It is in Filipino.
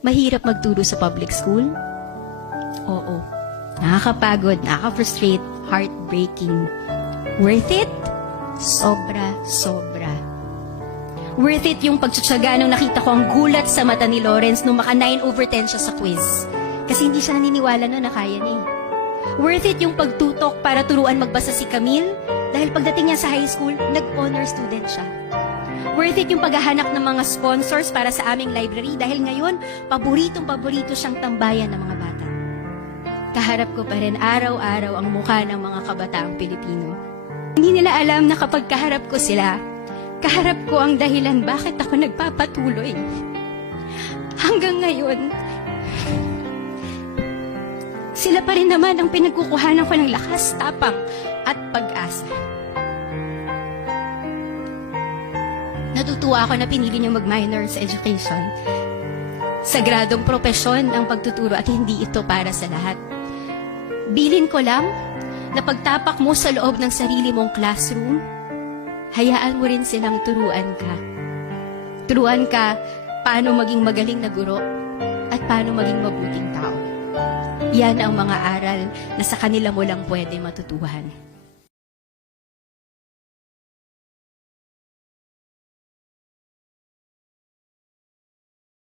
Mahirap magturo sa public school? Oo. Nakakapagod, nakaka-frustrate, heartbreaking. Worth it? Sobra, sobra. Worth it yung pagtsatsaga nung nakita ko ang gulat sa mata ni Lawrence nung maka 9/10 siya sa quiz. Kasi hindi siya naniniwala na kaya niya. Worth it yung pagtutok para turuan magbasa si Camille dahil pagdating niya sa high school, nag-honor student siya. Worth it yung paghahanap ng mga sponsors para sa aming library dahil ngayon, paboritong-paborito siyang tambayan ng mga bata. Kaharap ko pa rin araw-araw ang mukha ng mga kabataang Pilipino. Hindi nila alam na kapag kaharap ko sila, kaharap ko ang dahilan bakit ako nagpapatuloy. Hanggang ngayon, sila pa rin naman ang pinagkukuhanan ko ng lakas, tapang at pag-asa. Natutuwa ako na pinili niyo mag-minor sa education. Sagradong propesyon ang pagtuturo at hindi ito para sa lahat. Bilin ko lang na pagtapak mo sa loob ng sarili mong classroom, hayaan mo rin silang turuan ka. Turuan ka paano maging magaling na guro at paano maging mabuting tao. Yan ang mga aral na sa kanila mo lang pwede matutuhan.